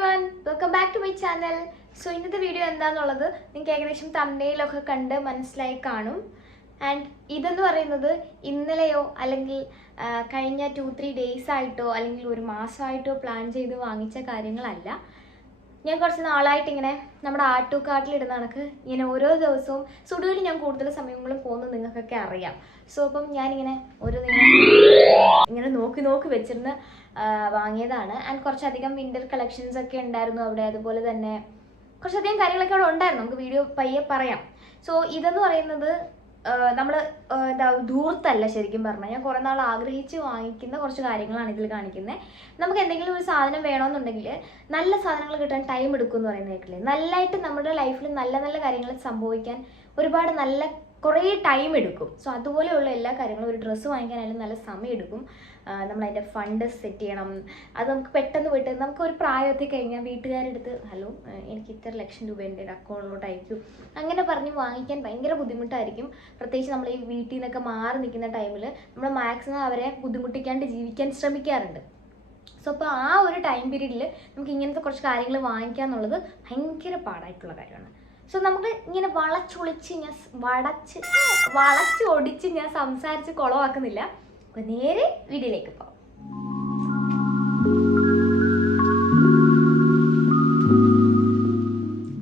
everyone, welcome back to my channel. So ഇന്നത്തെ video എന്താണെന്നുള്ളത് നിങ്ങൾക്ക് ഏകദേശം തംബ്നെയിലൊക്കെ കണ്ട് മനസ്സിലായി കാണും. ആൻഡ് ഇതെന്ന് പറയുന്നത് ഇന്നലെയോ അല്ലെങ്കിൽ കഴിഞ്ഞ 2-3 ഡേയ്സ് ആയിട്ടോ അല്ലെങ്കിൽ ഒരു മാസമായിട്ടോ പ്ലാൻ ചെയ്ത് വാങ്ങിച്ച കാര്യങ്ങളല്ല. ഞാൻ കുറച്ച് നാളായിട്ട് ഇങ്ങനെ നമ്മുടെ ആട്ടുകാട്ടിലിടുന്ന കണക്ക് ഇങ്ങനെ ഓരോ ദിവസവും സുഡുവിൽ ഞാൻ കൂടുതൽ സമയങ്ങളും പോകുന്നത് നിങ്ങൾക്കൊക്കെ അറിയാം. സോ അപ്പം ഞാനിങ്ങനെ ഓരോ ഇങ്ങനെ നോക്കി വെച്ചിരുന്ന് വാങ്ങിയതാണ്. ആൻഡ് കുറച്ചധികം വിൻ്റർ കളക്ഷൻസ് ഒക്കെ ഉണ്ടായിരുന്നു അവിടെ. അതുപോലെ തന്നെ കുറച്ചധികം കാര്യങ്ങളൊക്കെ അവിടെ ഉണ്ടായിരുന്നു. നമുക്ക് വീഡിയോ പയ്യെ പറയാം. സോ ഇതെന്ന് പറയുന്നത് നമ്മൾ ധൂർത്തല്ല, ശരിക്കും പറഞ്ഞാൽ ഞാൻ കുറേ നാൾ ആഗ്രഹിച്ച് വാങ്ങിക്കുന്ന കുറച്ച് കാര്യങ്ങളാണ് ഇതിൽ കാണിക്കുന്നത്. നമുക്ക് എന്തെങ്കിലും ഒരു സാധനം വേണമെന്നുണ്ടെങ്കിൽ നല്ല സാധനങ്ങൾ കിട്ടാൻ ടൈം എടുക്കും എന്ന് പറയുന്നത് കേട്ടില്ലേ. നല്ലതായിട്ട് നമ്മുടെ ലൈഫിൽ നല്ല നല്ല കാര്യങ്ങൾ സംഭവിക്കാൻ ഒരുപാട് കുറേ ടൈം എടുക്കും. സോ അതുപോലെയുള്ള എല്ലാ കാര്യങ്ങളും, ഒരു ഡ്രസ്സ് വാങ്ങിക്കാനായാലും നല്ല സമയം എടുക്കും. നമ്മളതിൻ്റെ ഫണ്ട് സെറ്റ് ചെയ്യണം. അത് നമുക്ക് പെട്ടെന്ന് പോയിട്ട് നമുക്ക് ഒരു പ്രായത്തിൽ കഴിഞ്ഞാൽ വീട്ടുകാരെടുത്ത് ഹലോ എനിക്ക് ഇത്ര ലക്ഷം രൂപ എൻ്റെ അക്കൗണ്ടിലോട്ട് അയക്കും അങ്ങനെ പറഞ്ഞ് വാങ്ങിക്കാൻ ഭയങ്കര ബുദ്ധിമുട്ടായിരിക്കും. പ്രത്യേകിച്ച് നമ്മൾ ഈ വീട്ടിൽ നിന്നൊക്കെ മാറി നിൽക്കുന്ന ടൈമിൽ നമ്മൾ മാക്സിമം അവരെ ബുദ്ധിമുട്ടിക്കാണ്ട് ജീവിക്കാൻ ശ്രമിക്കാറുണ്ട്. സോ അപ്പോൾ ആ ഒരു ടൈം പീരീഡിൽ നമുക്ക് ഇങ്ങനത്തെ കുറച്ച് കാര്യങ്ങൾ വാങ്ങിക്കുക എന്നുള്ളത് ഭയങ്കര പാടായിട്ടുള്ള കാര്യമാണ്. സോ നമുക്ക് ഇങ്ങനെ വളച്ചൊടിച്ച് ഞാൻ സംസാരിച്ച് കുളമാക്കുന്നില്ല. അപ്പോൾ നേരെ വീഡിയോയിലേക്ക് പോകാം.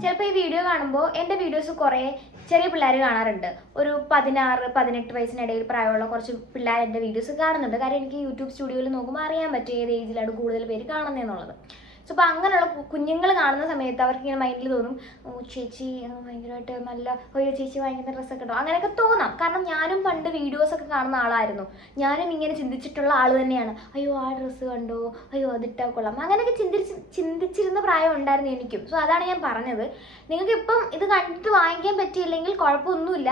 ചിലപ്പോൾ ഈ വീഡിയോ കാണുമ്പോൾ എൻ്റെ വീഡിയോസ് കുറേ ചെറിയ പിള്ളേർ കാണാറുണ്ട്. ഒരു 16-18 വയസ്സിനിടയിൽ പ്രായമുള്ള കുറച്ച് പിള്ളേർ എൻ്റെ വീഡിയോസ് കാണുന്നുണ്ട്. കാര്യം എനിക്ക് യൂട്യൂബ് സ്റ്റുഡിയോയിൽ നോക്കുമ്പോൾ അറിയാൻ പറ്റും ഏത് ഏജിലാണ് കൂടുതൽ പേര് കാണുന്നതെന്നുള്ളത്. സോ അപ്പോൾ അങ്ങനെയുള്ള കുഞ്ഞുങ്ങൾ കാണുന്ന സമയത്ത് അവർക്ക് ഇങ്ങനെ മൈൻഡിൽ തോന്നും, ഓ ചേച്ചി ഭയങ്കരമായിട്ട് നല്ല ചേച്ചി വാങ്ങിക്കുന്ന ഡ്രസ്സൊക്കെ ഉണ്ടോ, അങ്ങനെയൊക്കെ തോന്നാം. കാരണം ഞാനും പണ്ട് വീഡിയോസൊക്കെ കാണുന്ന ആളായിരുന്നു. ഞാനും ഇങ്ങനെ ചിന്തിച്ചിട്ടുള്ള ആൾ തന്നെയാണ്. അയ്യോ ആ ഡ്രസ്സ് കണ്ടോ, അയ്യോ അതിട്ടാൽ കൊള്ളാം, അങ്ങനെയൊക്കെ ചിന്തിച്ചിരുന്ന പ്രായം ഉണ്ടായിരുന്നു എനിക്കും. സോ അതാണ് ഞാൻ പറഞ്ഞത്. നിങ്ങൾക്ക് ഇപ്പം ഇത് കണ്ടിട്ട് വാങ്ങിക്കാൻ പറ്റിയില്ലെങ്കിൽ കുഴപ്പമൊന്നുമില്ല.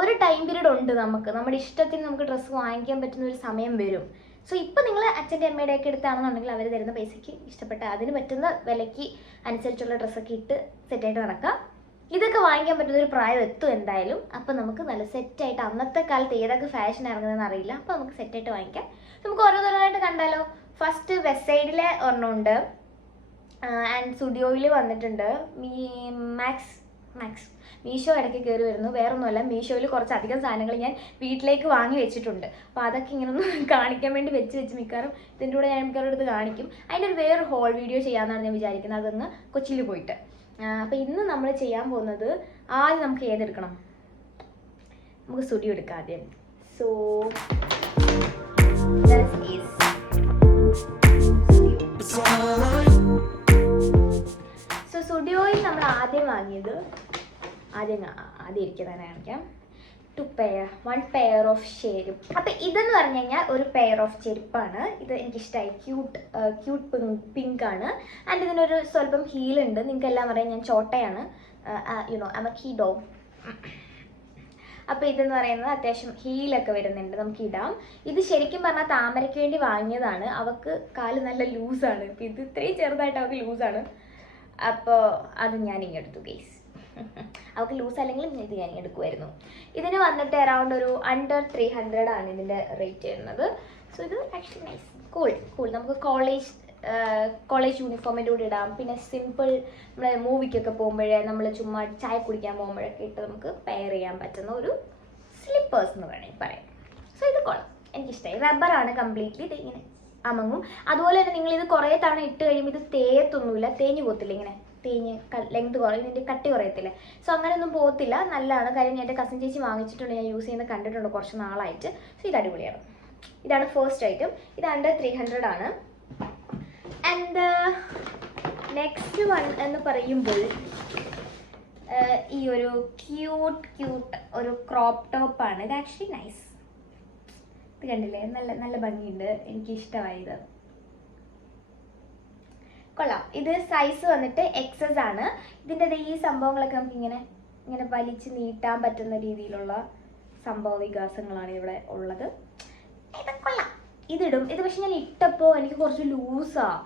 ഒരു ടൈം പീരീഡ് ഉണ്ട്. നമ്മുടെ ഇഷ്ടത്തിന് നമുക്ക് ഡ്രസ്സ് വാങ്ങിക്കാൻ പറ്റുന്ന ഒരു സമയം വരും. സോ ഇപ്പോൾ നിങ്ങൾ അച്ഛൻ്റെ അമ്മയുടെയൊക്കെ എടുത്താണെന്നുണ്ടെങ്കിൽ അവർ തരുന്ന പൈസയ്ക്ക് ഇഷ്ടപ്പെട്ട അതിന് പറ്റുന്ന വിലയ്ക്ക് അനുസരിച്ചുള്ള ഡ്രസ്സൊക്കെ ഇട്ട് സെറ്റായിട്ട് നടക്കാം. ഇതൊക്കെ വാങ്ങിക്കാൻ പറ്റുന്നൊരു പ്രായം എത്തും എന്തായാലും. അപ്പോൾ നമുക്ക് നല്ല സെറ്റായിട്ട്, അന്നത്തെ കാലത്ത് ഏതൊക്കെ ഫാഷൻ ഇറങ്ങുന്നതെന്ന് അറിയില്ല, അപ്പോൾ നമുക്ക് സെറ്റായിട്ട് വാങ്ങിക്കാം. നമുക്ക് ഓരോന്നോരോന്നായിട്ട് കണ്ടാലോ. ഫസ്റ്റ് വെസ്റ്റ് സൈഡിലെ ഒരെണ്ണമുണ്ട്. ആൻഡ് സ്റ്റുഡിയോയിൽ വന്നിട്ടുണ്ട്. മാക്സ് മീഷോ ഇടയ്ക്ക് കയറി വരുന്നു. വേറൊന്നുമല്ല, മീഷോയിൽ കുറച്ചധികം സാധനങ്ങൾ ഞാൻ വീട്ടിലേക്ക് വാങ്ങി വെച്ചിട്ടുണ്ട്. അപ്പോൾ അതൊക്കെ ഇങ്ങനെ ഒന്ന് കാണിക്കാൻ വേണ്ടി വെച്ച് മിക്കവാറും ഇതിൻ്റെ കൂടെ ഞാൻ മിക്കവാറും എടുത്ത് കാണിക്കും. അതിൻ്റെ ഒരു വേറൊരു ഹോൾ വീഡിയോ ചെയ്യാമെന്നാണ് ഞാൻ വിചാരിക്കുന്നത്, അതൊന്ന് കൊച്ചിയിൽ പോയിട്ട്. അപ്പോൾ ഇന്ന് നമ്മൾ ചെയ്യാൻ പോകുന്നത്, ആദ്യം നമുക്ക് ഏതെടുക്കണം? നമുക്ക് സ്റ്റുഡിയോ എടുക്കാം ആദ്യം. സോ സ്റ്റുഡിയോയിൽ നമ്മൾ ആദ്യം വാങ്ങിയത്, ആദ്യം ഇരിക്കുന്നതിനെ കാണിക്കാം. 1 പെയർ ഓഫ് ചെരുപ്പ്. അപ്പം ഇതെന്ന് പറഞ്ഞു കഴിഞ്ഞാൽ ഒരു പെയർ ഓഫ് ചെരുപ്പാണ്. ഇത് എനിക്കിഷ്ടമായി. ക്യൂട്ട് പിങ്ക് ആണ്. ആൻഡ് ഇതിനൊരു സ്വല്പം ഹീലുണ്ട്. നിങ്ങൾക്ക് എല്ലാം അറിയാം ഞാൻ ചോട്ടയാണ്. I A കീഡോ. അപ്പോൾ ഇതെന്ന് പറയുന്നത് അത്യാവശ്യം ഹീലൊക്കെ വരുന്നുണ്ട്, നമുക്ക് ഇടാം. ഇത് ശരിക്കും പറഞ്ഞാൽ താമരയ്ക്ക് വേണ്ടി വാങ്ങിയതാണ്. അവൾക്ക് കാല് നല്ല ലൂസാണ്. അപ്പോൾ ഇത് ഇത്രയും ചെറുതായിട്ട് അവൾക്ക് ലൂസാണ്. അപ്പോൾ അത് ഞാൻ ഇങ്ങെടുത്തു ഗൈസ്. അവൾക്ക് ലൂസ് അല്ലെങ്കിലും ഇത് ഞാൻ എടുക്കുമായിരുന്നു. ഇതിന് വന്നിട്ട് അറൗണ്ട് ഒരു അണ്ടർ 300 ആണ് ഇതിൻ്റെ റേറ്റ് വരുന്നത്. സോ ഇത് ആക്ച്വലി നൈസ്, കൂൾ. നമുക്ക് കോളേജ് യൂണിഫോമിൻ്റെ കൂടെ ഇടാം. പിന്നെ സിമ്പിൾ നമ്മൾ മൂവിക്കൊക്കെ പോകുമ്പോഴേ, നമ്മൾ ചുമ്മാ ചായ കുടിക്കാൻ പോകുമ്പോഴൊക്കെ ഇട്ട് നമുക്ക് പെയർ ചെയ്യാൻ പറ്റുന്ന ഒരു സ്ലിപ്പേഴ്സ് എന്ന് വേണമെങ്കിൽ പറയാം. സോ ഇത് കൊള്ളാം, എനിക്കിഷ്ടമായി. റബ്ബറാണ് കംപ്ലീറ്റ്ലി. ഇത് ഇങ്ങനെ അമങ്ങും. അതുപോലെ തന്നെ നിങ്ങളിത് കുറേ തവണ ഇട്ട് കഴിയുമ്പോൾ ഇത് തേയത്തൊന്നുമില്ല, തേഞ്ഞ് പോകത്തില്ല. ഇങ്ങനെ ലെങ്ത് കുറയും, ഇതിൻ്റെ കട്ടി കുറയത്തില്ല. സോ അങ്ങനെയൊന്നും പോകത്തില്ല, നല്ലതാണ്. കാര്യം എൻ്റെ കസിൻ ചേച്ചി വാങ്ങിച്ചിട്ടുണ്ട്, ഞാൻ യൂസ് ചെയ്യുന്നത് കണ്ടിട്ടുണ്ട് കുറച്ച് നാളായിട്ട്. സോ ഇത് അടിപൊളിയാണ്. ഇതാണ് ഫസ്റ്റ് ഐറ്റം. ഇത് അണ്ടർ 300 ആണ്. ആൻഡ് നെക്സ്റ്റ് വൺ എന്ന് പറയുമ്പോൾ ഈ ഒരു ക്യൂട്ട് ഒരു ക്രോപ്പ് ടോപ്പാണ്. ഇത് ആക്ച്വലി നൈസ്. ഇത് കണ്ടില്ലേ, നല്ല ഭംഗിയുണ്ട്, എനിക്കിഷ്ടമായത്. കൊള്ളാം. ഇത് സൈസ് വന്നിട്ട് XS ആണ്. ഇതിൻ്റെ ഈ സംഭവങ്ങളൊക്കെ നമുക്ക് ഇങ്ങനെ വലിച്ച് നീട്ടാൻ പറ്റുന്ന രീതിയിലുള്ള സംഭവ വികാസങ്ങളാണ് ഇവിടെ ഉള്ളത്. ഇത് കൊള്ളാം, ഇതിടും. ഇത് പക്ഷെ ഞാൻ ഇട്ടപ്പോൾ എനിക്ക് കുറച്ച് ലൂസാണ്.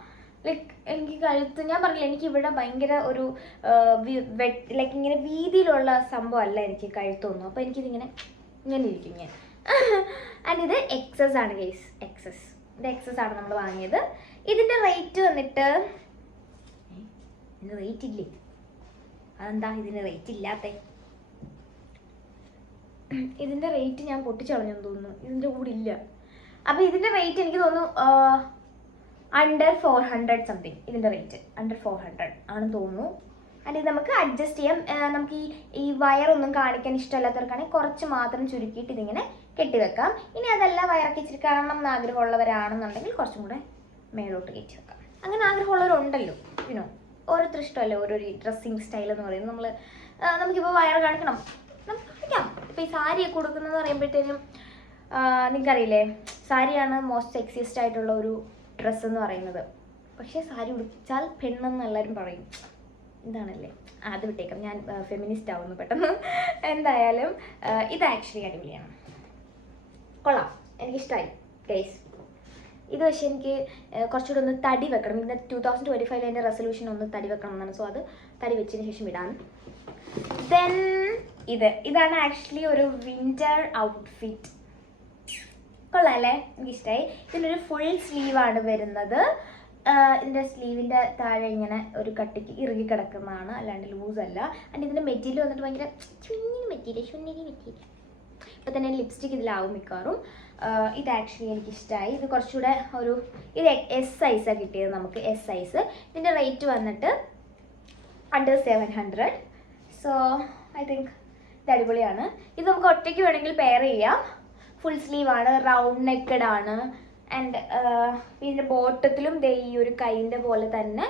ലൈക്ക് എനിക്ക് കഴുത്ത്, ഞാൻ പറഞ്ഞില്ല എനിക്ക് ഇവിടെ ഭയങ്കര ഒരു ലൈക്ക് ഇങ്ങനെ വീതിയിലുള്ള സംഭവം അല്ല എനിക്ക് കഴുത്തൊന്നും. അപ്പോൾ എനിക്കിതിങ്ങനെ ഇരിക്കും ഞാൻ. ആൻഡ് ഇത് XS ആണ് ഗൈസ്, XS. ഇത് XS ആണ് നമ്മൾ വാങ്ങിയത്. ഇതിൻ്റെ റേറ്റ് വന്നിട്ട് ഇതിന് റേറ്റ് ഇല്ലേ? അതെന്താ ഇതിന് റേറ്റ് ഇല്ലാത്തേ? ഇതിൻ്റെ റേറ്റ് ഞാൻ പൊട്ടിച്ചളഞ്ഞെന്ന് തോന്നുന്നു, ഇതിൻ്റെ കൂടെ ഇല്ല. അപ്പോൾ ഇതിൻ്റെ റേറ്റ് എനിക്ക് തോന്നുന്നു അണ്ടർ 400 സംതിങ്. ഇതിൻ്റെ റേറ്റ് അണ്ടർ 400 ആണെന്ന് തോന്നുന്നു. ആൻഡ് ഇത് നമുക്ക് അഡ്ജസ്റ്റ് ചെയ്യാം. നമുക്ക് ഈ വയറൊന്നും കാണിക്കാൻ ഇഷ്ടമല്ലാത്തവർക്കാണെങ്കിൽ കുറച്ച് മാത്രം ചുരുക്കിയിട്ട് ഇതിങ്ങനെ കെട്ടിവെക്കാം. ഇനി അതല്ല വയറൊക്കെ ഇച്ചിരി കാണണം എന്ന് ആഗ്രഹമുള്ളവരാണെന്നുണ്ടെങ്കിൽ കുറച്ചും കൂടെ മേലോട്ട് കയറ്റി വെക്കാം. അങ്ങനെ ആഗ്രഹമുള്ളവരുണ്ടല്ലോ, യുനോ. ഓരോരുത്തർ ഇഷ്ടമല്ലേ ഓരോ ഡ്രസ്സിങ് സ്റ്റൈൽ എന്ന് പറയുന്നത്. നമുക്കിപ്പോൾ വയറ് കാണിക്കണം, നമുക്ക് കാണിക്കാം. ഇപ്പോൾ ഈ സാരിയൊക്കെ കൊടുക്കുന്നതെന്ന് പറയുമ്പോഴത്തേനും നിങ്ങൾക്കറിയില്ലേ, സാരിയാണ് മോസ്റ്റ് സെക്സിയസ്റ്റ് ആയിട്ടുള്ള ഒരു ഡ്രസ്സ് എന്ന് പറയുന്നത്. പക്ഷേ സാരി ഉടുപ്പിച്ചാൽ പെണ്ണെന്ന് എല്ലാവരും പറയും. എന്താണല്ലേ, അത് വിട്ടേക്കാം, ഞാൻ ഫെമിനിസ്റ്റ് ആവുന്നു പെട്ടെന്ന്. എന്തായാലും ഇത് ആക്ച്വലി അടിപൊളിയാണ്, കൊള്ളാം, എനിക്കിഷ്ടമായി ഗൈസ്. ഇത് പക്ഷേ എനിക്ക് കുറച്ചുകൂടെ ഒന്ന് തടി വെക്കണം. ഇതിൻ്റെ 2025 എൻ്റെ റെസൊല്യൂഷൻ ഒന്ന് തടി വെക്കണം എന്നാണ്. സോ അത് തടി വെച്ചതിന് ശേഷം ഇടാൻ. ദെൻ ഇതാണ് ആക്ച്വലി ഒരു വിൻ്റർ ഔട്ട്ഫിറ്റ്. കൊള്ളാം അല്ലേ, എനിക്കിഷ്ടമായി. ഇതിനൊരു ഫുൾ സ്ലീവാണ് വരുന്നത്. ഇതിൻ്റെ സ്ലീവിൻ്റെ താഴെ ഇങ്ങനെ ഒരു കട്ടിക്ക് ഇറുകി കിടക്കുന്നതാണ്, അല്ലാണ്ട് ലൂസല്ല. ആൻഡ് ഇതിൻ്റെ മെറ്റീരിയൽ വന്നിട്ട് ഭയങ്കര ചുന്നിരി മെറ്റീരിയൽ. ഇപ്പോൾ തന്നെ ലിപ്സ്റ്റിക്ക് ഇതിലാവും മിക്കവാറും. ഇത് ആക്ച്വലി എനിക്കിഷ്ടമായി. ഇത് കുറച്ചുകൂടെ ഇത് എസ് സൈസാണ് കിട്ടിയത് നമുക്ക്, എസ് സൈസ്. ഇതിൻ്റെ റേറ്റ് വന്നിട്ട് അണ്ടർ 700. സോ ഐ തിങ്ക് ഇത് അടിപൊളിയാണ്. ഇത് നമുക്ക് ഒറ്റയ്ക്ക് വേണമെങ്കിൽ പെയർ ചെയ്യാം. ഫുൾ സ്ലീവാണ്, റൗണ്ട് നെക്കഡ് ആണ്. ആൻഡ് ഇതിൻ്റെ ബോട്ടത്തിലും ഈ ഒരു കൈൻ്റെ പോലെ തന്നെ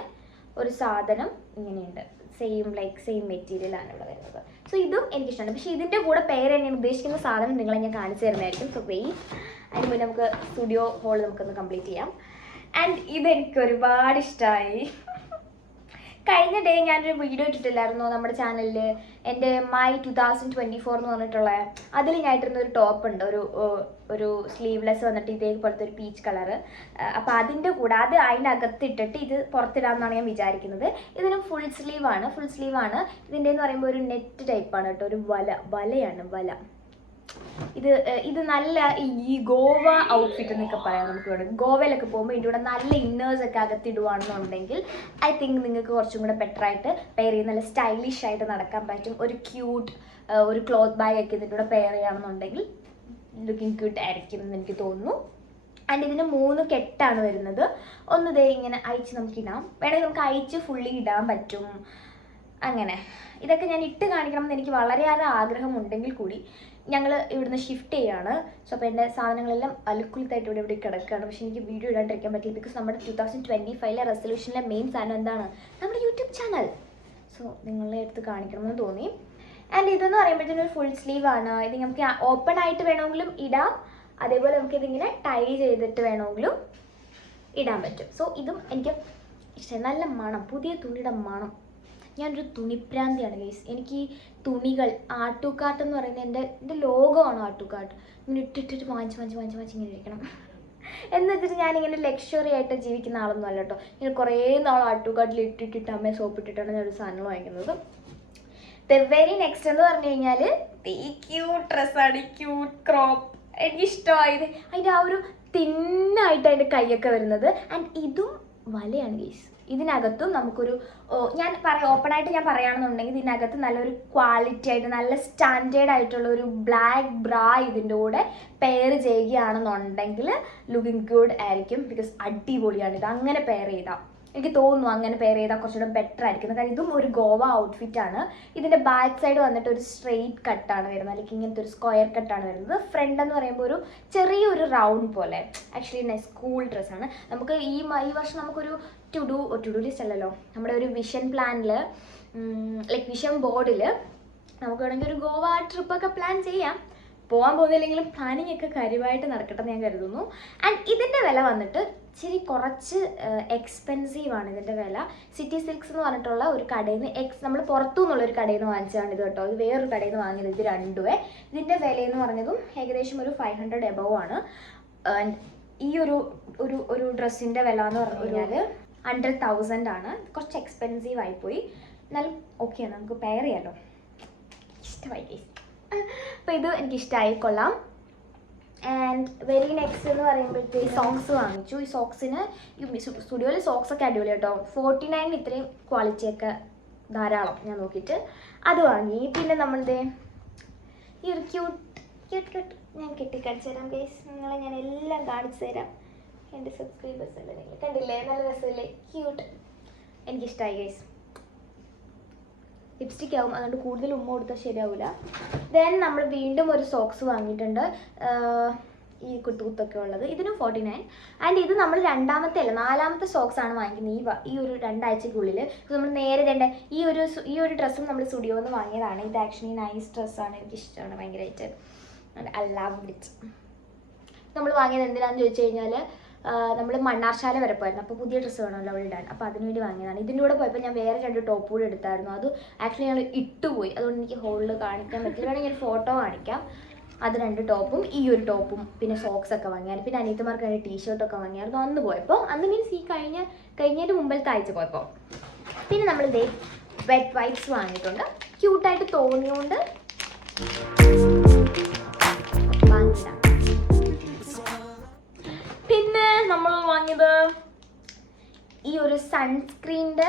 ഒരു സാധനം ഇങ്ങനെയുണ്ട്. സെയിം മെറ്റീരിയലാണ് ഇവിടെ വരുന്നത്. സോ ഇതും എനിക്കിഷ്ടമാണ്. പക്ഷേ ഇതിൻ്റെ കൂടെ പെയർ ഞാൻ ഉദ്ദേശിക്കുന്ന സാധനം നിങ്ങളെ ഞാൻ കാണിച്ചു തരുന്നതായിരിക്കും. സോ അതിന് മുന്നേ നമുക്ക് സ്റ്റുഡിയോ ഹോൾ നമുക്കൊന്ന് കംപ്ലീറ്റ് ചെയ്യാം. ആൻഡ് ഇതെനിക്ക് ഒരുപാട് ഇഷ്ടമായി. കഴിഞ്ഞ ഡേ ഞാനൊരു വീഡിയോ ഇട്ടിട്ടില്ലായിരുന്നു നമ്മുടെ ചാനലിൽ, എൻ്റെ മൈ 2024 എന്ന് പറഞ്ഞിട്ടുള്ള. അതിൽ ഞാൻ ഇട്ടിരുന്ന ഒരു ടോപ്പ് ഉണ്ട്, ഒരു സ്ലീവ്ലെസ് വന്നിട്ട് ഇതേപോലത്തെ ഒരു പീച്ച് കളറ്. അപ്പോൾ അതിൻ്റെ കൂടെ അതിനകത്ത് ഇട്ടിട്ട് ഇത് പുറത്തിടാമെന്നാണ് ഞാൻ വിചാരിക്കുന്നത്. ഇതിന് ഫുൾ സ്ലീവാണ്. ഇതിൻ്റെ എന്ന് പറയുമ്പോൾ ഒരു നെറ്റ് ടൈപ്പാണ് കേട്ടോ, ഒരു വലയാണ്. ഇത് നല്ല ഈ ഗോവ ഔട്ട്ഫിറ്റ് എന്നൊക്കെ പറയാം നമുക്ക്. ഇവിടെ ഗോവയിലൊക്കെ പോകുമ്പോൾ ഇതിൻ്റെ കൂടെ നല്ല ഇന്നേഴ്സൊക്കെ അകത്തിടുവാണെന്നുണ്ടെങ്കിൽ ഐ തിങ്ക് നിങ്ങൾക്ക് കുറച്ചും കൂടെ ബെറ്ററായിട്ട് പെയർ ചെയ്ത് നല്ല സ്റ്റൈലിഷ് ആയിട്ട് നടക്കാൻ പറ്റും. ഒരു ക്യൂട്ട് ഒരു ക്ലോത്ത് ബാഗ് ഒക്കെ ഇതിൻ്റെ കൂടെ പെയർ ചെയ്യുകയാണെന്നുണ്ടെങ്കിൽ ലുക്കിംഗ് ക്യൂട്ട് ആയിരിക്കും എന്ന് എനിക്ക് തോന്നുന്നു. ആൻഡ് ഇതിന് 3 കെട്ടാണ് വരുന്നത്. ഒന്ന് ഇങ്ങനെ അയച്ച് നമുക്ക് ഇടാം, വേണമെങ്കിൽ നമുക്ക് അയച്ച് ഫുള്ളി ഇടാൻ പറ്റും. അങ്ങനെ ഇതൊക്കെ ഞാൻ ഇട്ട് കാണിക്കണമെന്ന് എനിക്ക് വളരെയേറെ ആഗ്രഹമുണ്ടെങ്കിൽ കൂടി ഞങ്ങൾ ഇവിടുന്ന് ഷിഫ്റ്റ് ചെയ്യുകയാണ്. സോ അപ്പോൾ എൻ്റെ സാധനങ്ങളെല്ലാം അലുക്കുലത്തായിട്ട് ഇവിടെ കിടക്കുകയാണ്. പക്ഷേ എനിക്ക് വീഡിയോ ഇടാണ്ടിരിക്കാൻ പറ്റില്ല, ബിക്കോസ് നമ്മുടെ 2025 റെസൊല്യൂഷനിലെ മെയിൻ സാധനം എന്താണ്, നമ്മുടെ യൂട്യൂബ് ചാനൽ. സോ നിങ്ങളെ അടുത്ത് കാണിക്കണമെന്ന് തോന്നി. ആൻഡ് ഇതെന്ന് പറയുമ്പോഴത്തേനും ഒരു ഫുൾ സ്ലീവാണ്. ഇത് നമുക്ക് ഓപ്പൺ ആയിട്ട് വേണമെങ്കിലും ഇടാം, അതേപോലെ നമുക്കിതിങ്ങനെ ടൈ ചെയ്തിട്ട് വേണമെങ്കിലും ഇടാൻ പറ്റും. സോ ഇതും എനിക്ക് ഇഷ്ടം. നല്ല മണം, പുതിയ തുണിയുടെ മണം. ഞാനൊരു തുണിപ്രാന്തിയാണ് ഗൈസ്. എനിക്ക് തുണികൾ, ആട്ടുകാട്ട് എന്ന് പറയുന്നത് എൻ്റെ ലോകമാണ് ആട്ടുകാട്ട്. ഇങ്ങനെ ഇട്ടിട്ട് വാങ്ങിച്ച് ഇങ്ങനെ ഇരിക്കണം എന്ന് വെച്ചിട്ട് ഞാനിങ്ങനെ ലക്ഷറി ആയിട്ട് ജീവിക്കുന്ന ആളൊന്നും അല്ല കേട്ടോ. ഇങ്ങനെ കുറേ നാൾ ആട്ടുകാട്ടിൽ ഇട്ടിട്ട് അമ്മയെ സോപ്പിട്ടിട്ടാണ് ഞാൻ ഒരു സാധനങ്ങൾ വാങ്ങിക്കുന്നത്. വെരി നെക്സ്റ്റ് എന്ന് പറഞ്ഞു കഴിഞ്ഞാൽ ഈ ക്യൂട്ട് ഡ്രസ്സാണ്, ക്യൂട്ട് ക്രോപ്പ്. എനിക്കിഷ്ടമായത് അതിൻ്റെ ആ ഒരു തിന്നായിട്ട് അതിൻ്റെ കൈയൊക്കെ വരുന്നത്. ആൻഡ് ഇതും വലയാണ് ഗൈസ്. ഇതിനകത്തും നമുക്കൊരു ഓപ്പണായിട്ട് ഞാൻ പറയുകയാണെന്നുണ്ടെങ്കിൽ ഇതിനകത്ത് നല്ലൊരു ക്വാളിറ്റി ആയിട്ട് നല്ല സ്റ്റാൻഡേർഡ് ആയിട്ടുള്ള ഒരു ബ്ലാക്ക് ബ്രാ ഇതിൻ്റെ കൂടെ പെയർ ചെയ്യുകയാണെന്നുണ്ടെങ്കിൽ ലുക്കിംഗ് ഗുഡ് ആയിരിക്കും. ബിക്കോസ് അടിപൊളിയാണ് ഇത്. അങ്ങനെ പെയർ ചെയ്താൽ എനിക്ക് തോന്നുന്നു, അങ്ങനെ പെയർ ചെയ്താൽ കുറച്ചുകൂടെ ബെറ്റർ ആയിരിക്കും. കാരണം ഇതും ഒരു ഗോവ ഔട്ട്ഫിറ്റാണ്. ഇതിൻ്റെ ബാക്ക് സൈഡ് വന്നിട്ട് ഒരു സ്ട്രെയിറ്റ് കട്ടാണ് വരുന്നത്, അല്ലെങ്കിൽ ഇങ്ങനത്തെ ഒരു സ്ക്വയർ കട്ടാണ് വരുന്നത്. ഫ്രണ്ട് എന്ന് പറയുമ്പോൾ ഒരു ചെറിയൊരു റൗണ്ട് പോലെ. ആക്ച്വലി സ്കൂൾ ഡ്രസ്സാണ്. നമുക്ക് ഈ വർഷം നമുക്കൊരു ടു ഡു ലിസ്റ്റ് അല്ലല്ലോ, നമ്മുടെ ഒരു വിഷൻ പ്ലാനിൽ, ലൈക്ക് വിഷൻ ബോർഡിൽ നമുക്ക് വേണമെങ്കിൽ ഒരു ഗോവ ട്രിപ്പൊക്കെ പ്ലാൻ ചെയ്യാം. പോകാൻ പോകുന്നില്ലെങ്കിലും പ്ലാനിങ് ഒക്കെ കാര്യമായിട്ട് നടക്കട്ടെ എന്ന് ഞാൻ കരുതുന്നു. ആൻഡ് ഇതിൻ്റെ വില വന്നിട്ട് ഇച്ചിരി കുറച്ച് എക്സ്പെൻസീവാണ് ഇതിൻ്റെ വില. സിറ്റി സിൽക്സ് എന്ന് പറഞ്ഞിട്ടുള്ള ഒരു കടയിൽ നിന്ന് നമ്മൾ പുറത്തു നിന്നുള്ളൊരു കടയിൽ നിന്ന് വാങ്ങിച്ചതാണ് ഇത് കേട്ടോ. ഇത് വേറൊരു കടയിൽ നിന്ന് വാങ്ങിയത്. ഇത് രണ്ടുമേ. ഇതിൻ്റെ വിലയെന്ന് പറഞ്ഞതും ഏകദേശം ഒരു 500 എബവ് ആണ്. ആൻഡ് ഈ ഒരു ഡ്രസ്സിൻ്റെ വില എന്ന് പറഞ്ഞു കഴിഞ്ഞാൽ 100,000 ആണ്. കുറച്ച് എക്സ്പെൻസീവ് ആയിപ്പോയി, എന്നാലും ഓക്കെ, നമുക്ക് പെയർ ചെയ്യാമല്ലോ. ഇഷ്ടമായി. അപ്പോൾ ഇത് എനിക്കിഷ്ടമായി, കൊള്ളാം. ആൻഡ് വെരി നെക്സ്റ്റ് എന്ന് പറയുമ്പോഴത്തേക്ക് സോക്സ് വാങ്ങിച്ചു. ഈ സോക്സിന് സ്റ്റുഡിയോയിൽ സോക്സ് ഒക്കെ അടിപൊളി കേട്ടോ. 49 ഇത്രയും ക്വാളിറ്റിയൊക്കെ ധാരാളം ഞാൻ നോക്കിയിട്ട് അത് വാങ്ങി. പിന്നെ നമ്മളുടെ ഈ ഒരു ക്യൂട്ട് ഞാൻ കെട്ടിക്കാണിച്ചു തരാം ഗൈസ്. നിങ്ങളെ ഞാൻ എല്ലാം കാണിച്ചു തരാം. എൻ്റെ സബ്സ്ക്രൈബേഴ്സ് അല്ലേ, നിങ്ങൾ കണ്ടില്ലേ? നല്ല രസമില്ലേ? ക്യൂട്ട്, എനിക്കിഷ്ടമായി ഗൈസ്. ലിപ്സ്റ്റിക് ആവും, അതുകൊണ്ട് കൂടുതൽ ഉമ്മ കൊടുത്താൽ ശരിയാവില്ല. ദെൻ നമ്മൾ വീണ്ടും ഒരു സോക്സ് വാങ്ങിയിട്ടുണ്ട്, ഈ കുത്തുകുത്തൊക്കെ ഉള്ളത്. ഇതിനും 49. ആൻഡ് ഇത് നമ്മൾ നാലാമത്തെ സോക്സ് ആണ് വാങ്ങിക്കുന്നത് ഈ ഒരു 2 ആഴ്ചയ്ക്കുള്ളിൽ. നമ്മൾ നേരെ ഈ ഒരു ഡ്രസ്സും നമ്മൾ സ്റ്റുഡിയോയിൽ നിന്ന് വാങ്ങിയതാണ്. ഇത് ആക്ച്വലി നൈസ് ഡ്രസ്സാണ്, എനിക്കിഷ്ടമാണ് ഭയങ്കരമായിട്ട്. I love it. നമ്മൾ വാങ്ങിയത് എന്തിനാണെന്ന് ചോദിച്ചു കഴിഞ്ഞാൽ നമ്മൾ മണ്ണാർശാല വരെ പോയിരുന്നു. അപ്പോൾ പുതിയ ഡ്രസ്സ് വേണമല്ലോ അവിടെ ഇടാൻ. അപ്പോൾ അതിനുവേണ്ടി വാങ്ങിയതാണ്. ഇതിൻ്റെ കൂടെ പോയപ്പോൾ ഞാൻ വേറെ 2 ടോപ്പ് കൂടെ എടുത്തായിരുന്നു. അത് ആക്ച്വലി ഞങ്ങൾ ഇട്ടുപോയി, അതുകൊണ്ട് എനിക്ക് ഹോളിൽ കാണിക്കാൻ പറ്റില്ല. വേണമെങ്കിൽ ഞാൻ ഫോട്ടോ കാണിക്കാം. അത് 2 ടോപ്പും ഈ ഒരു ടോപ്പും പിന്നെ സോക്സ് ഒക്കെ വാങ്ങിയായിരുന്നു. പിന്നെ അനിയത്തിമാർക്ക് വേണ്ടി ടീഷർട്ടൊക്കെ വാങ്ങിയായിരുന്നു അന്ന് പോയപ്പോൾ. അന്ന് മീൻസ് ഈ കഴിഞ്ഞതിൻ്റെ മുമ്പിലത്തെ ആഴ്ച പോയപ്പോൾ. പിന്നെ നമ്മൾ ഇതേ വെറ്റ് വൈപ്സ് വാങ്ങിയിട്ടുണ്ട്. ക്യൂട്ടായിട്ട് തോന്നിയോണ്ട് വാങ്ങിയതാണ്. പിന്നെ നമ്മൾ വാങ്ങിയത് ഈ ഒരു സൺസ്ക്രീനിൻ്റെ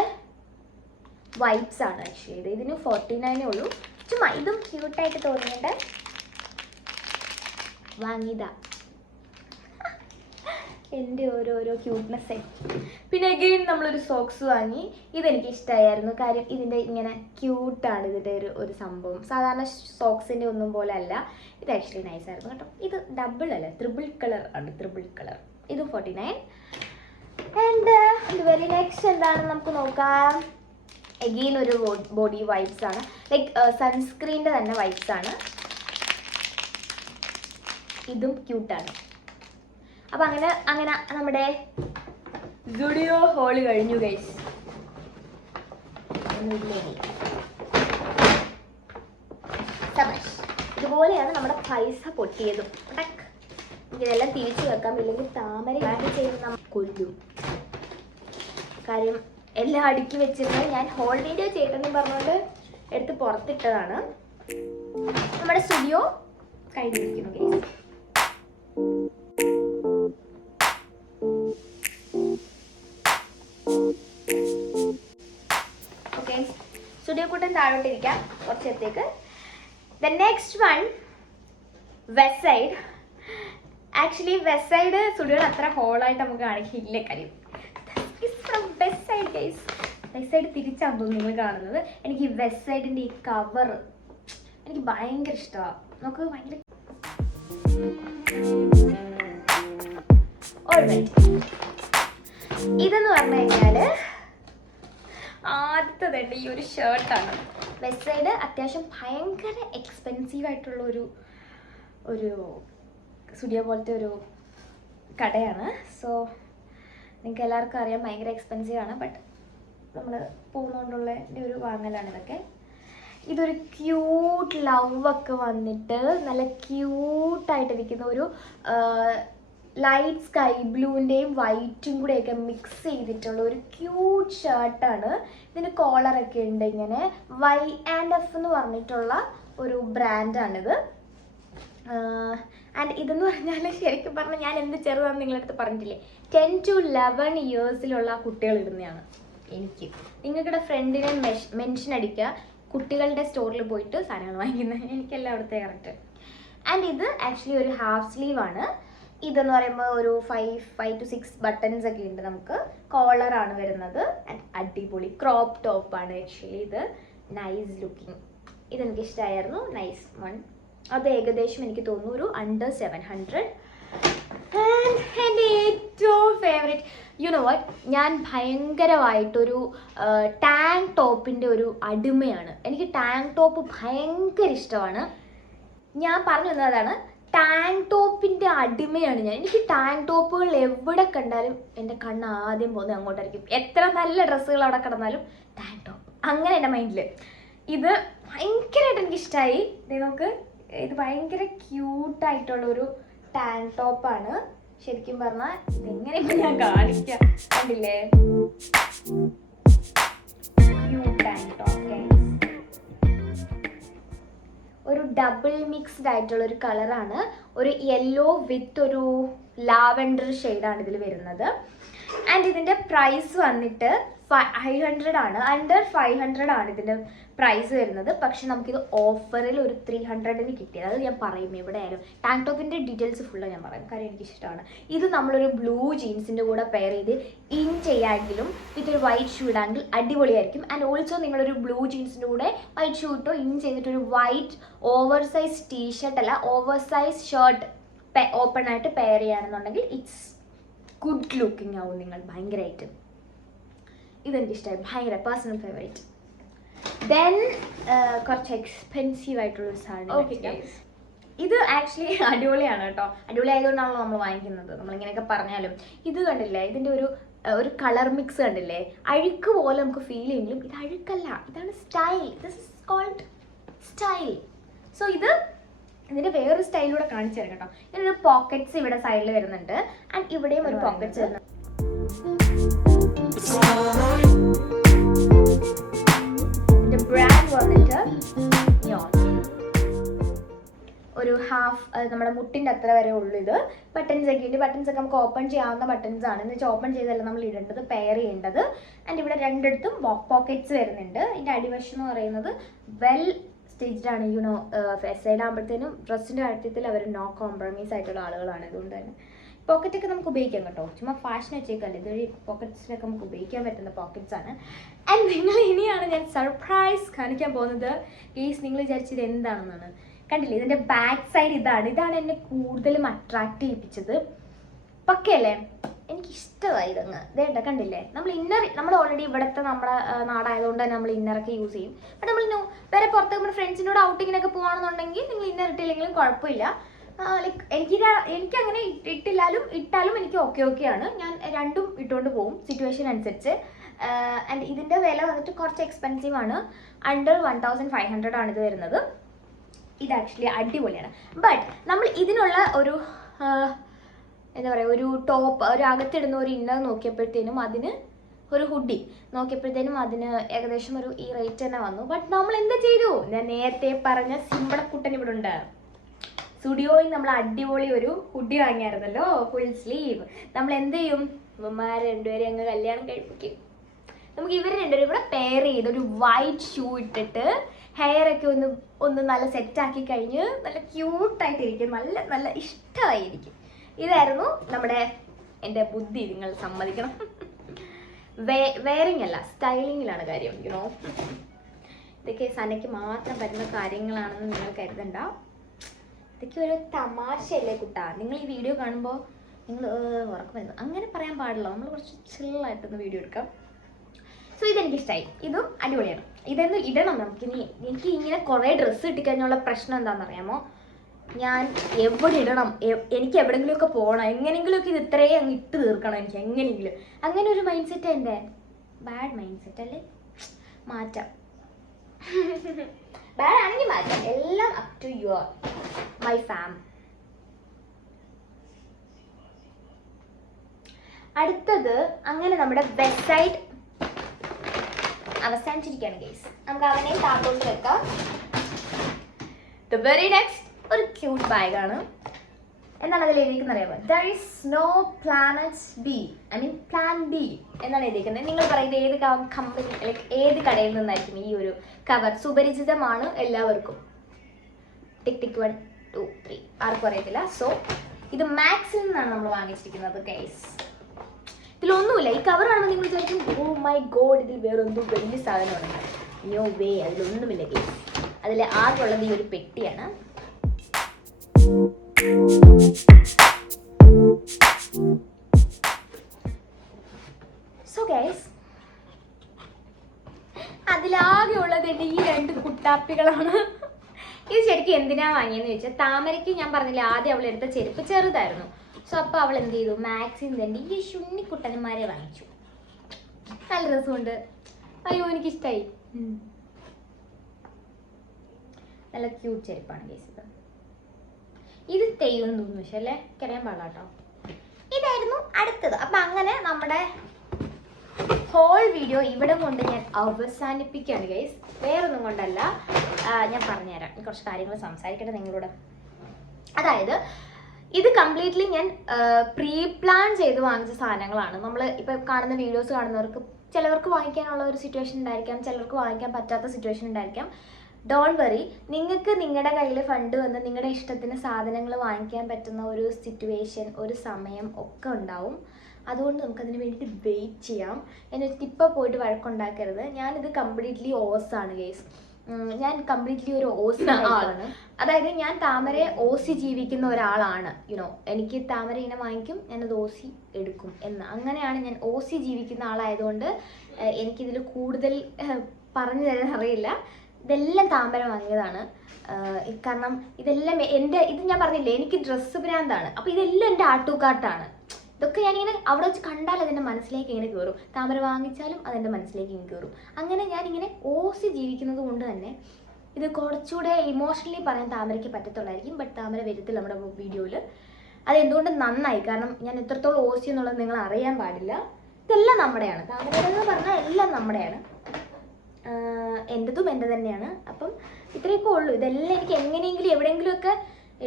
വൈപ്സ് ആണ് ആക്ച്വലി. ഇതിന് 49 ഉള്ളൂ. ചുമ്മാ ഇതും ക്യൂട്ടായിട്ട് തോന്നിയിട്ട് വാങ്ങിയതാ. എൻ്റെ ഓരോരോ ക്യൂട്ട്നെസ്. പിന്നെ അഗെയിൻ നമ്മളൊരു സോക്സ് വാങ്ങി. ഇതെനിക്ക് ഇഷ്ടമായിരുന്നു. കാര്യം ഇതിൻ്റെ ഇങ്ങനെ ക്യൂട്ടാണ് ഇതിൻ്റെ ഒരു സംഭവം. സാധാരണ സോക്സിൻ്റെ ഒന്നും പോലെ അല്ല. ഇത് ആക്ച്വലി നൈസായിരുന്നു കേട്ടോ. ഇത് ഡബിൾ അല്ല, ത്രിബിൾ കളർ ആണ്. ഇതും 49. ആൻഡ് വെരി നെക്സ്റ്റ് എന്താണെന്ന് നമുക്ക് നോക്കാം. അഗെയിൻ ഒരു ബോഡി വൈപ്സ് ആണ്, ലൈക്ക് സൺസ്ക്രീനിൻ്റെ തന്നെ വൈപ്സ് ആണ്. ഇതും ക്യൂട്ടാണ്. അപ്പം അങ്ങനെ നമ്മുടെ സ്റ്റുഡിയോ ഹോള് കഴിഞ്ഞു ഗൈസ്. ഇതുപോലെയാണ് നമ്മുടെ പൈസ പൊട്ടിയതും. ഇതെല്ലാം തിരിച്ചു വെക്കാം, ഇല്ലെങ്കിൽ താമര ആഡ് ചെയ്ത് നമ്മൾ കൊല്ലും. കാര്യം എല്ലാം അടുക്കി വെച്ചിട്ട് ഞാൻ ഹോൾ വീഡിയോ ചെയ്തെന്ന് പറഞ്ഞുകൊണ്ട് എടുത്ത് പുറത്തിട്ടതാണ്. നമ്മുടെ സ്റ്റുഡിയോ കഴിഞ്ഞിരിക്കുന്നു ഗൈസ്. ഓക്കെ, സ്റ്റുഡിയോ കൂട്ടം താഴോട്ടിരിക്കാം കുറച്ചത്തേക്ക്. The next one Westside. Actually Westside സ്റ്റുഡിയോയിൽ അത്ര ഹോളായിട്ട് നമുക്ക് കാണിക്കില്ല. കാര്യം Westside guys, Westside തിരിച്ചാണ് തോന്നുന്നു നിങ്ങൾ കാണുന്നത്. എനിക്ക് ഈ വെസ്റ്റ് സൈഡിൻ്റെ ഈ കവർ എനിക്ക് ഭയങ്കര ഇഷ്ടമാണ്. നമുക്ക് ഭയങ്കര ഇതെന്ന് പറഞ്ഞു കഴിഞ്ഞാൽ ആദ്യത്തെ ഈ ഒരു ഷർട്ടാണ്. വെസ്റ്റ് സൈഡ് അത്യാവശ്യം ഭയങ്കര എക്സ്പെൻസീവ് ആയിട്ടുള്ള ഒരു സ്റ്റുഡിയോ പോലത്തെ ഒരു കടയാണ്. സോ നിങ്ങൾക്ക് എല്ലാവർക്കും അറിയാം ഭയങ്കര എക്സ്പെൻസീവ് ആണ്. ബട്ട് നമ്മൾ പോകുന്നതുകൊണ്ടുള്ള ഒരു വാങ്ങലാണ് ഇതൊക്കെ. ഇതൊരു ക്യൂട്ട് ലവൊക്കെ വന്നിട്ട് നല്ല ക്യൂട്ടായിട്ടിരിക്കുന്ന ഒരു ലൈറ്റ് സ്കൈ ബ്ലൂവിൻ്റെയും വൈറ്റും കൂടെയൊക്കെ മിക്സ് ചെയ്തിട്ടുള്ള ഒരു ക്യൂട്ട് ഷർട്ടാണ്. ഇതിന് കോളറൊക്കെ ഉണ്ട്. ഇങ്ങനെ Y&F എന്ന് പറഞ്ഞിട്ടുള്ള ഒരു ബ്രാൻഡാണിത്. ആൻഡ് ഇതെന്ന് പറഞ്ഞാൽ ശരിക്കും പറഞ്ഞാൽ ഞാൻ എന്ത് ചെറുതാണെന്ന് നിങ്ങളടുത്ത് പറഞ്ഞിട്ടില്ലേ, 10 to 11 ഇയേഴ്സിലുള്ള കുട്ടികൾ ഇടുന്നതാണ്. നിങ്ങളുടെ ഫ്രണ്ടിനെ മെൻഷൻ അടിക്കുക, കുട്ടികളുടെ സ്റ്റോറിൽ പോയിട്ട് സാധനങ്ങൾ വാങ്ങിക്കുന്നത്. എനിക്കെല്ലാം അവിടുത്തെ കറക്റ്റ്. ആൻഡ് ഇത് ആക്ച്വലി ഒരു ഹാഫ് സ്ലീവ് ആണ്. ഇതെന്ന് പറയുമ്പോൾ ഒരു 5 to 6 ബട്ടൺസ് ഒക്കെ ഉണ്ട്. നമുക്ക് കോളറാണ് വരുന്നത്. ആൻഡ് അടിപൊളി ക്രോപ്പ് ടോപ്പാണ് ആക്ച്വലി. ഇത് നൈസ് ലുക്കിംഗ്. ഇതെനിക്ക് ഇഷ്ടമായിരുന്നു. Nice one. അത് ഏകദേശം എനിക്ക് തോന്നുന്നു ഒരു അണ്ടർ 700. ആൻഡ് എൻ്റെ ഏറ്റവും ഫേവറേറ്റ് വാട്ട്, ഞാൻ ഭയങ്കരമായിട്ടൊരു ടാങ്ക് ടോപ്പിൻ്റെ ഒരു അടിമയാണ്. എനിക്ക് ടാങ്ക് ടോപ്പ് ഭയങ്കര ഇഷ്ടമാണ്. ഞാൻ പറഞ്ഞു തന്നതാണ്, ടാങ്ക് ടോപ്പിൻ്റെ അടിമയാണ് ഞാൻ. എനിക്ക് ടാങ്ക് ടോപ്പുകൾ എവിടെ കണ്ടാലും എൻ്റെ കണ്ണ് ആദ്യം പോകുന്നത് അങ്ങോട്ടായിരിക്കും. എത്ര നല്ല ഡ്രസ്സുകൾ അവിടെ കിടന്നാലും ടാങ്ക് ടോപ്പ്, അങ്ങനെ എൻ്റെ മൈൻഡിൽ. ഇത് ഭയങ്കരമായിട്ട് എനിക്കിഷ്ടമായി. നമുക്ക് ഇത് ഭയങ്കര ക്യൂട്ടായിട്ടുള്ളൊരു ടാങ്ക് ടോപ്പാണ്. ശരിക്കും പറഞ്ഞാൽ ഇതെങ്ങനെയൊക്കെ ഞാൻ കാണിക്കാം. കണ്ടില്ലേ, ക്യൂട്ട് ടാങ്ക് ടോപ്പ്. ഒരു ഡബിൾ മിക്സ്ഡ് ആയിട്ടുള്ള ഒരു കളറാണ്. ഒരു യെല്ലോ വിത്ത് ഒരു ലാവൻഡർ ഷെയ്ഡാണ് ഇതിൽ വരുന്നത്. ആൻഡ് ഇതിൻ്റെ പ്രൈസ് വന്നിട്ട് 500 ആണ്. അണ്ടർ 500 ആണ് ഇതിൻ്റെ പ്രൈസ് വരുന്നത്. പക്ഷെ നമുക്കിത് ഓഫറിൽ ഒരു 300-ന് കിട്ടിയത്. അത് ഞാൻ പറയും എവിടെ ആയാലും. ടാങ്ക് ടോപ്പിൻ്റെ ഡീറ്റെയിൽസ് ഫുള്ള് ഞാൻ പറയും, കാര്യം എനിക്കിഷ്ടമാണ്. ഇത് നമ്മളൊരു ബ്ലൂ ജീൻസിൻ്റെ കൂടെ പെയർ ചെയ്ത് ഇൻ ചെയ്യാമെങ്കിലും വിത്ത് ഒരു വൈറ്റ് ഷൂ ഇടാമെങ്കിൽ അടിപൊളിയായിരിക്കും. ആൻഡ് ഓൾസോ നിങ്ങളൊരു ബ്ലൂ ജീൻസിൻ്റെ കൂടെ വൈറ്റ് ഷൂ ഇട്ടോ ഇൻ ചെയ്തിട്ടൊരു വൈറ്റ് ഓവർ സൈസ് ടീഷർട്ട് അല്ല ഓവർ സൈസ് ഷർട്ട് ഓപ്പൺ ആയിട്ട് പെയർ ചെയ്യുകയാണെന്നുണ്ടെങ്കിൽ ഇറ്റ്സ് ഗുഡ് ലുക്കിംഗ് ആവും നിങ്ങൾ ഭയങ്കരമായിട്ട്. ഇതെനിക്കിഷ്ടമായി, ഭയങ്കര പേഴ്സണൽ ഫേവറേറ്റ്. ദെൻ കുറച്ച് എക്സ്പെൻസീവ് ആയിട്ടുള്ളൊരു സാധനം. ഇത് ആക്ച്വലി അടിപൊളിയാണ് കേട്ടോ. അടിപൊളി ആയതുകൊണ്ടാണല്ലോ നമ്മൾ വാങ്ങിക്കുന്നത്. നമ്മളിങ്ങനെയൊക്കെ പറഞ്ഞാലും ഇത് കണ്ടില്ലേ, ഇതിൻ്റെ ഒരു കളർ മിക്സ് കണ്ടില്ലേ, അഴുക്ക് പോലെ നമുക്ക് ഫീൽ ചെയ്യുമെങ്കിലും ഇത് അഴുക്കല്ല, ഇതാണ് style. This is called style. So ഇതിൻ്റെ വേറൊരു സ്റ്റൈലൂടെ കാണിച്ചു തരാം കേട്ടോ. ഇതിനൊരു പോക്കറ്റ്സ് ഇവിടെ സൈഡിൽ വരുന്നുണ്ട്. ആൻഡ് ഇവിടെയും ഒരു പോക്കറ്റ്സ് വരുന്നുണ്ട്. ഇതിൻ്റെ ബ്രാൻഡ് വന്നിട്ട് ഒരു ഹാഫ് നമ്മുടെ മുട്ടിൻ്റെ അത്ര വരെ ഉള്ളൂ. ഇത് ബട്ടൺസ് ഒക്കെ ഉണ്ട്. ബട്ടൺസ് ഒക്കെ നമുക്ക് ഓപ്പൺ ചെയ്യാവുന്ന ബട്ടൺസ് ആണ്. എന്ന് വെച്ചാൽ ഓപ്പൺ ചെയ്തല്ല നമ്മൾ ഇടേണ്ടത്, പെയർ ചെയ്യേണ്ടത്. ആൻഡ് ഇവിടെ രണ്ടിടത്തും പോക്കറ്റ്സ് വരുന്നുണ്ട്. ഇതിൻ്റെ അടിവശം എന്ന് പറയുന്നത് വെൽ സ്റ്റിച്ച്ഡ് ആണ്. യുനോ സൈഡ് ആകുമ്പോഴത്തേനും ഡ്രസ്സിൻ്റെ കാര്യത്തിൽ അവർ നോ കോംപ്രമൈസ് ആയിട്ടുള്ള ആളുകളാണ്. അതുകൊണ്ട് തന്നെ പോക്കറ്റൊക്കെ നമുക്ക് ഉപയോഗിക്കാം കേട്ടോ. ചുമ്മാ ഫാഷൻ വെച്ചേക്കല്ലേ, ഇതൊരു പോക്കറ്റ്സിലൊക്കെ നമുക്ക് ഉപയോഗിക്കാൻ പറ്റുന്ന പോക്കറ്റ്സ് ആണ്. ആൻഡ് നിങ്ങൾ ഇനിയാണ് ഞാൻ സർപ്രൈസ് കാണിക്കാൻ പോകുന്നത്. ഗയ്സ്, നിങ്ങൾ വിചാരിച്ചത് എന്താണെന്നാണ്. കണ്ടില്ലേ, ഇതിൻ്റെ ബാക്ക് സൈഡ് ഇതാണ് എന്നെ കൂടുതലും അട്രാക്റ്റ് ചെയ്യിപ്പിച്ചത്. പക്കയല്ലേ, എനിക്കിഷ്ടമായി ഇതങ്ങ്. ഇതേണ്ട കണ്ടില്ലേ, നമ്മൾ ഓൾറെഡി ഇവിടുത്തെ നമ്മുടെ നാടായതുകൊണ്ട് തന്നെ നമ്മൾ ഇന്നറൊക്കെ യൂസ് ചെയ്യും. ബട്ട് നമ്മൾ വേറെ പുറത്ത് നമ്മുടെ ഫ്രണ്ട്സിനോട് ഔട്ടിങ്ങിനൊക്കെ പോകുകയാണെന്നുണ്ടെങ്കിൽ നിങ്ങൾ ഇന്നർ ഇട്ടില്ലെങ്കിലും കുഴപ്പമില്ല. ലൈക്ക് എനിക്കങ്ങനെ ഇട്ടാലും എനിക്ക് ഓക്കെയാണ്. ഞാൻ രണ്ടും ഇട്ടുകൊണ്ട് പോകും സിറ്റുവേഷൻ അനുസരിച്ച്. ആൻഡ് ഇതിൻ്റെ വില വന്നിട്ട് കുറച്ച് എക്സ്പെൻസീവ് ആണ്. അണ്ടർ 1500 ആണ് ഇത് വരുന്നത്. ഇത് ആക്ച്വലി അടിപൊളിയാണ്. ബട്ട് നമ്മൾ ഇതിനുള്ള ഒരു എന്താ പറയുക, ഒരു ടോപ്പ്, ഒരു അകത്തിടുന്ന ഒരു ഇന്നർ നോക്കിയപ്പോഴത്തേനും അതിന് ഒരു ഹുഡി നോക്കിയപ്പോഴത്തേനും അതിന് ഏകദേശം ഈ റേറ്റ് തന്നെ വന്നു. ബട്ട് നമ്മൾ എന്താ ചെയ്തു, ഞാൻ നേരത്തെ പറഞ്ഞ സിമ്പിളക്കുട്ടൻ ഇവിടെ ഉണ്ട്. സ്റ്റുഡിയോയിൽ നമ്മൾ അടിപൊളി ഒരു ഹുഡി വാങ്ങിയായിരുന്നല്ലോ, ഫുൾ സ്ലീവ്. നമ്മൾ എന്ത് ചെയ്യും, ഇവന്മാരെ രണ്ടുപേരെ അങ്ങ് കല്യാണം കഴിപ്പിക്കും. നമുക്ക് ഇവർ രണ്ടുപേരും കൂടെ പെയർ ചെയ്ത് ഒരു വൈറ്റ് ഷൂ ഇട്ടിട്ട് ഹെയറൊക്കെ ഒന്ന് നല്ല സെറ്റാക്കി കഴിഞ്ഞ് നല്ല ക്യൂട്ടായിട്ടിരിക്കും, നല്ല ഇഷ്ടമായിരിക്കും. ഇതായിരുന്നു എൻ്റെ ബുദ്ധി, നിങ്ങൾ സമ്മതിക്കണം. വെയറിങ് അല്ല, സ്റ്റൈലിങ്ങിലാണ് കാര്യം. യുനോ, ഇതൊക്കെ സനയ്ക്ക് മാത്രം വരുന്ന കാര്യങ്ങളാണെന്ന് നിങ്ങൾ കരുതണ്ട. ഇതൊക്കെ ഒരു തമാശയല്ലേ കുട്ടാ. നിങ്ങൾ ഈ വീഡിയോ കാണുമ്പോൾ നിങ്ങൾ ഉറക്കം വരുന്നു അങ്ങനെ പറയാൻ പാടില്ല. നമ്മൾ കുറച്ച് ചില്ലായിട്ടൊന്ന് വീഡിയോ എടുക്കാം. സോ ഇതെനിക്കിഷ്ടമായി, ഇതും അടിപൊളിയാണ്. ഇതൊന്നും ഇടണം നമുക്കിനി. എനിക്ക് ഇങ്ങനെ കുറേ ഡ്രസ്സ് കിട്ടിക്കഴിഞ്ഞുള്ള പ്രശ്നം എന്താണെന്നറിയാമോ, ഞാൻ എവിടെ ഇടണം, എനിക്ക് എവിടെയെങ്കിലുമൊക്കെ പോകണം, എങ്ങനെയെങ്കിലുമൊക്കെ ഇത് ഇത്രയും അങ്ങ് ഇട്ട് തീർക്കണം എനിക്ക് എങ്ങനെയെങ്കിലും. അങ്ങനെ ഒരു മൈൻഡ് സെറ്റ് എൻ്റെ ബാഡ് മൈൻഡ് സെറ്റ് അല്ലേ, മാറ്റാം. ബാഡ് ആണെങ്കിൽ മാറ്റാം. എല്ലാം up to your my fam. അടുത്തത് അങ്ങനെ നമ്മുടെ വെസ്റ്റ് സൈഡ് അവസാനിച്ചിരിക്കുകയാണ് ഗൈസ്. നമുക്ക് അവനെ താത്തോട്ട് വെക്കാം. ദ വെരി നെക്സ്റ്റ് ഒരു ക്യൂട്ട് ബാഗാണ്. എന്താണ് അതിൽ എഴുതിയിരിക്കുന്നത് അറിയാമോ? There is no planet B, plan B എന്നാണ് എഴുതിയിരിക്കുന്നത്. നിങ്ങൾ പറയുന്നത് ഏത് കമ്പനി ലൈക്ക് ഏത് കടയിൽ നിന്നായിരിക്കും ഈ ഒരു കവർ? സുപരിചിതമാണ് എല്ലാവർക്കും. ടിക് ടിക് 1 2 3 ആർക്കും അറിയത്തില്ല. സോ ഇത് മാക്സിൽ നിന്നാണ് നമ്മൾ വാങ്ങിച്ചിരിക്കുന്നത് ഗൈസ്. ഇതിലൊന്നുമില്ല. ഈ കവർ കാണുമ്പോൾ നിങ്ങൾ വിചാരിക്കും ഓ മൈ ഗോഡ് ഇതിൽ വേറൊന്നും വലിയ സാധനമാണ്. നോ വേ, അതിലൊന്നുമില്ല ഗൈസ്. അതിൽ ആകെ ഉള്ളത് ഈ ഒരു പെട്ടിയാണ്. സോ ഗൈസ്, അതിലാകെ ഉള്ളത് എൻ്റെ ഈ 2 കുട്ടാപ്പികളാണ്. ഇത് ശരിക്കും എന്തിനാ വാങ്ങിയെന്ന് ചോദിച്ചാൽ, താമരയ്ക്ക് ഞാൻ പറഞ്ഞില്ല ആദ്യം അവൾ എടുത്ത ചെരുപ്പ് ചെറുതായിരുന്നു. സോ അപ്പോൾ അവൾ എന്ത് ചെയ്തു, മാക്സിൻ തന്നെ ഈ ശുണ്ണിക്കുട്ടന്മാരെ വാങ്ങിച്ചു. നല്ല രസമുണ്ട്. അയ്യോ എനിക്കിഷ്ടമായി. നല്ല ക്യൂട്ട് ചെരുപ്പാണ് ഗൈസ്. ഇത് തെയ്യം തോന്നുന്നു, പക്ഷേ അല്ലേ എനിക്കറിയാൻ പാടില്ല കേട്ടോ. ഇതായിരുന്നു അടുത്തത്. അപ്പം അങ്ങനെ നമ്മുടെ ഹോൾ വീഡിയോ ഇവിടെ കൊണ്ട് ഞാൻ അവസാനിപ്പിക്കുകയാണ് ഗൈസ്. വേറൊന്നും കൊണ്ടല്ല, ഞാൻ പറഞ്ഞുതരാം. കുറച്ച് കാര്യങ്ങൾ സംസാരിക്കട്ടെ നിങ്ങളോട്. അതായത് ഇത് കംപ്ലീറ്റ്ലി ഞാൻ പ്രീ പ്ലാൻ ചെയ്ത് വാങ്ങിച്ച സാധനങ്ങളാണ്. നമ്മൾ ഇപ്പോൾ കാണുന്ന വീഡിയോസ് കാണുന്നവർക്ക് ചിലവർക്ക് വാങ്ങിക്കാനുള്ള ഒരു സിറ്റുവേഷൻ ഉണ്ടായിരിക്കാം, ചിലർക്ക് വാങ്ങിക്കാൻ പറ്റാത്ത സിറ്റുവേഷൻ ഉണ്ടായിരിക്കാം. ഡോണ്ട് വറി, നിങ്ങൾക്ക് നിങ്ങളുടെ കയ്യിൽ ഫണ്ട് വന്ന് നിങ്ങളുടെ ഇഷ്ടത്തിന് സാധനങ്ങൾ വാങ്ങിക്കാൻ പറ്റുന്ന ഒരു സിറ്റുവേഷൻ, ഒരു സമയം ഒക്കെ ഉണ്ടാവും. അതുകൊണ്ട് നമുക്കതിന് വേണ്ടിയിട്ട് വെയിറ്റ് ചെയ്യാം. എന്നിട്ട് ഇപ്പോൾ പോയിട്ട് വഴക്കുണ്ടാക്കരുത്. ഞാനിത് കംപ്ലീറ്റ്ലി ഓസാണ് ഗൈസ്. ഞാൻ കംപ്ലീറ്റ്ലി ഒരു ഓസി ആണ്. അതായത് ഞാൻ താമരയെ ഓസി ജീവിക്കുന്ന ഒരാളാണ്. എനിക്ക് താമര ഇങ്ങനെ വാങ്ങിക്കും, ഞാനത് ഓസി എടുക്കും എന്ന്. അങ്ങനെയാണ് ഞാൻ ഓസി ജീവിക്കുന്ന ആളായതുകൊണ്ട് എനിക്കിതിൽ കൂടുതൽ പറഞ്ഞു തരാൻ അറിയില്ല. ഇതെല്ലാം താമര വാങ്ങിയതാണ്. കാരണം ഇതെല്ലാം ഇത് ഞാൻ പറഞ്ഞില്ലേ, എനിക്ക് ഡ്രസ്സ് ഭ്രാന്താണ്. അപ്പോൾ ഇതെല്ലാം എൻ്റെ ആട്ടുകാട്ടാണ്. ഇതൊക്കെ ഞാനിങ്ങനെ അവിടെ വെച്ച് കണ്ടാൽ അതെൻ്റെ മനസ്സിലേക്ക് ഇങ്ങനെ കയറും. താമര വാങ്ങിച്ചാലും അതെൻ്റെ മനസ്സിലേക്ക് ഇങ്ങനെ കയറും. അങ്ങനെ ഞാനിങ്ങനെ ഓസി ജീവിക്കുന്നത് കൊണ്ട് തന്നെ ഇത് കുറച്ചുകൂടെ ഇമോഷണലി പറയാൻ താമരയ്ക്ക് പറ്റത്തുള്ളായിരിക്കും. ബട്ട് താമര വരത്തില്ല നമ്മുടെ വീഡിയോയിൽ. അതെന്തുകൊണ്ട് നന്നായി, കാരണം ഞാൻ എത്രത്തോളം ഓസി എന്നുള്ളത് നിങ്ങൾ അറിയാൻ പാടില്ല. ഇതെല്ലാം നമ്മുടെയാണ്. താമരയെന്ന് പറഞ്ഞാൽ എല്ലാം നമ്മുടെയാണ്. എൻ്റെതും എൻ്റെ തന്നെയാണ്. അപ്പം ഇത്രയൊക്കെ ഉള്ളൂ. ഇതെല്ലാം എനിക്ക് എങ്ങനെയെങ്കിലും എവിടെയെങ്കിലുമൊക്കെ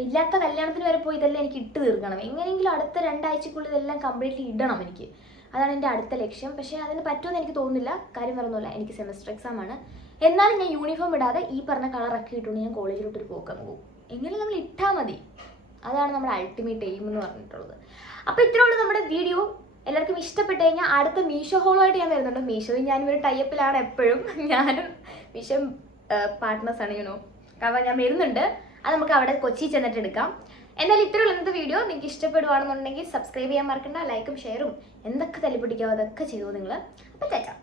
ഇല്ലാത്ത കല്യാണത്തിന് വരെ പോയി ഇതെല്ലാം എനിക്ക് ഇട്ട് തീർക്കണം. എങ്ങനെയെങ്കിലും അടുത്ത 2 ആഴ്ചക്കുള്ളിൽ ഇതെല്ലാം കംപ്ലീറ്റ്ലി ഇടണം എനിക്ക്. അതാണ് എൻ്റെ അടുത്ത ലക്ഷ്യം. പക്ഷേ അതിന് പറ്റുമെന്ന് എനിക്ക് തോന്നുന്നില്ല. കാര്യം പറഞ്ഞില്ല, എനിക്ക് സെമസ്റ്റർ എക്സാം ആണ്. എന്നാലും ഞാൻ യൂണിഫോം ഇടാതെ ഈ പറഞ്ഞ കളറൊക്കെ ഇട്ടുകൊണ്ട് ഞാൻ കോളേജിലോട്ടൊരു പോക്കങ്ങ് പോകും. എങ്ങനെ നമ്മൾ ഇട്ടാൽ മതി. അതാണ് നമ്മുടെ അൾട്ടിമേറ്റ് എയിം എന്ന് പറഞ്ഞിട്ടുള്ളത്. അപ്പോൾ ഇത്രയുള്ള നമ്മുടെ വീഡിയോ. എല്ലാവർക്കും ഇഷ്ടപ്പെട്ട് കഴിഞ്ഞാൽ അടുത്ത മീഷോ ഹോളുമായിട്ട് ഞാൻ വരുന്നുണ്ട്. മീഷോയിൽ ഞാനൊരു ടൈപ്പിലാണ് എപ്പോഴും. ഞാനും മീഷോ പാർട്ട്നേഴ്സാണ് കാരണം ഞാൻ വരുന്നുണ്ട്. അത് നമുക്ക് അവിടെ കൊച്ചി ചെന്നിട്ട് എടുക്കാം. എന്നാലും ഇത്രയുള്ള ഇന്നത്തെ വീഡിയോ നിങ്ങൾക്ക് ഇഷ്ടപ്പെടുവാണെന്നുണ്ടെങ്കിൽ സബ്സ്ക്രൈബ് ചെയ്യാൻ മറക്കണ്ട. ലൈക്കും ഷെയറും എന്തൊക്കെ തല്ലിപ്പിടിക്കാമോ അതൊക്കെ ചെയ്തോ നിങ്ങൾ. അപ്പം ചേച്ചാ.